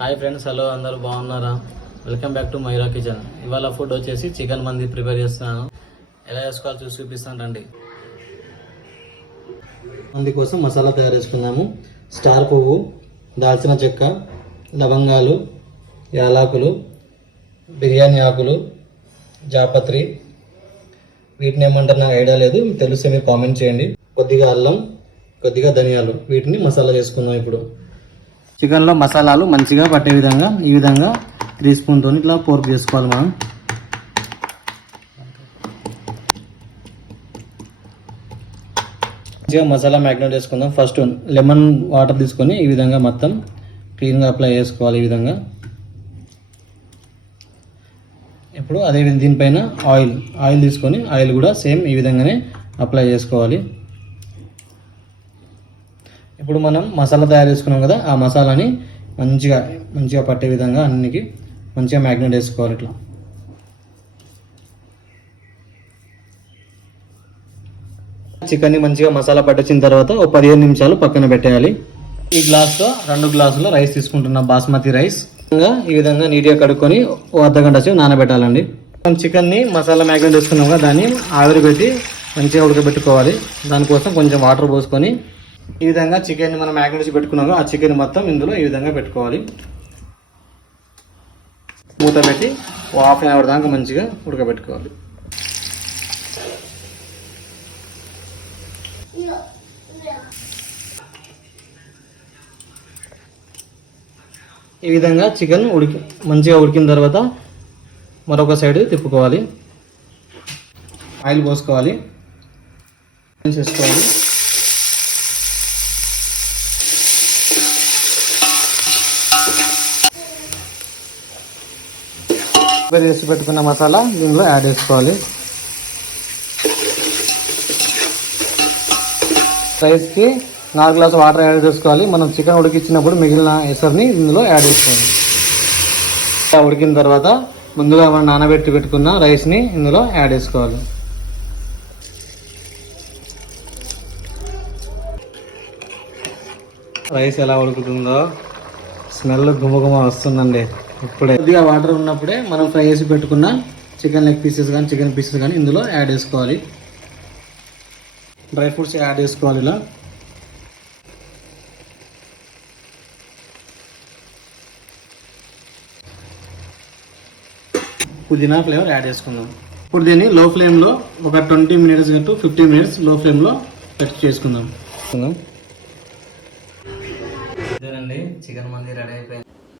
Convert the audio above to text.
Hi friends, hello, అందరూ బాగున్నారా? Welcome back to Maira kitchen. ఇవాళ ఫుడ్ వచ్చేసి చికెన్ మంది ప్రిపేర్ చేస్తున్నాను. ఎలా చేసుకోవాలో చూసి చూపిస్తాను రండి. అందుకోసం మసాలా తయారు చేసుకుందాము. స్టార్ పువ్వు, దాల్చిన చెక్క, లవంగాలు, యాలకులు, బిర్యానీ ఆకులు, జాపత్రి, వీటిని ఏమంటారు నాకు ఐడియా లేదు, మీకు తెలిస్తే మీరు కామెంట్ చేయండి. కొద్దిగా అల్లం, కొద్దిగా ధనియాలు, వీటిని మసాలా చేసుకుందాం. ఇప్పుడు చికెన్లో మసాలాలు మంచిగా పట్టే విధంగా ఈ విధంగా 3 స్పూన్తో ఇట్లా పోర్క్ చేసుకోవాలి. మనం మంచిగా మసాలా మ్యాగ్నేట్ చేసుకుందాం. ఫస్ట్ లెమన్ వాటర్ తీసుకొని ఈ విధంగా మొత్తం క్లీన్గా అప్లై చేసుకోవాలి. ఈ విధంగా ఇప్పుడు అదే దీనిపైన ఆయిల్ తీసుకొని ఆయిల్ కూడా సేమ్ ఈ విధంగానే అప్లై చేసుకోవాలి. ఇప్పుడు మనం మసాలా తయారు చేసుకున్నాం కదా, ఆ మసాలాని మంచిగా పట్టే విధంగా అన్నికి మంచిగా మ్యాగ్నేట్ చేసుకోవాలి. ఇట్లా చికెన్ని మంచిగా మసాలా పట్టించిన తర్వాత ఒక 15 నిమిషాలు పక్కన పెట్టేయాలి. ఈ గ్లాస్తో 2 గ్లాసుల రైస్ తీసుకుంటున్నా, బాస్మతి రైస్. ఈ విధంగా నీట్గా కడుక్కొని ఓ అర్ధగంట సేపు నానబెట్టాలండి. మనం చికెన్ని మసాలా మ్యాగ్నేట్ చేసుకున్నాం కదా, దాన్ని ఆవిరి పెట్టి మంచిగా ఉడకబెట్టుకోవాలి. దానికోసం కొంచెం వాటర్ పోసుకొని ఈ విధంగా చికెన్ని మనం మ్యాగ్నేట్ చేసి పెట్టుకున్నాం, ఆ చికెన్ మొత్తం ఇందులో ఈ విధంగా పెట్టుకోవాలి. మూత పెట్టి 1/2 అవర్ దాకా మంచిగా ఉడకబెట్టుకోవాలి. ఈ విధంగా చికెన్ మంచిగా ఉడికిన తర్వాత మరొక సైడ్ తిప్పుకోవాలి. ఆయిల్ పోసుకోవాలి, చేసుకోవాలి. ప్రిపేర్ చేసి పెట్టుకున్న మసాలా దీనిలో యాడ్ చేసుకోవాలి. రైస్కి 4 గ్లాసు వాటర్ యాడ్ చేసుకోవాలి. మనం చికెన్ ఉడికించినప్పుడు మిగిలిన ఎసరుని ఇందులో యాడ్ చేసుకోవాలి. ఉడికిన తర్వాత ముందుగా మనం నానబెట్టి పెట్టుకున్న రైస్ని ఇందులో యాడ్ చేసుకోవాలి. రైస్ ఎలా ఉడుకుతుందో స్మెల్ గుమగుమ వస్తుందండి. ఇప్పుడే కొద్దిగా వాటర్ ఉన్నప్పుడే మనం ఫ్రై చేసి పెట్టుకున్న చికెన్ లెగ్ పీసెస్ కానీ చికెన్ పీసెస్ కానీ ఇందులో యాడ్ చేసుకోవాలి. డ్రై ఫ్రూట్స్ యాడ్ చేసుకోవాలి. ఇలా పుదీనా ఫ్లేవర్ యాడ్ చేసుకుందాం. ఇప్పుడు దీన్ని లో ఫ్లేమ్లో ఒక 20 మినిట్స్ టు 15 మినిట్స్ లో ఫ్లేమ్లో సెట్ చేసుకుందాం. ఇదేనండి, చికెన్ మంది రెడీ అయిపోయింది.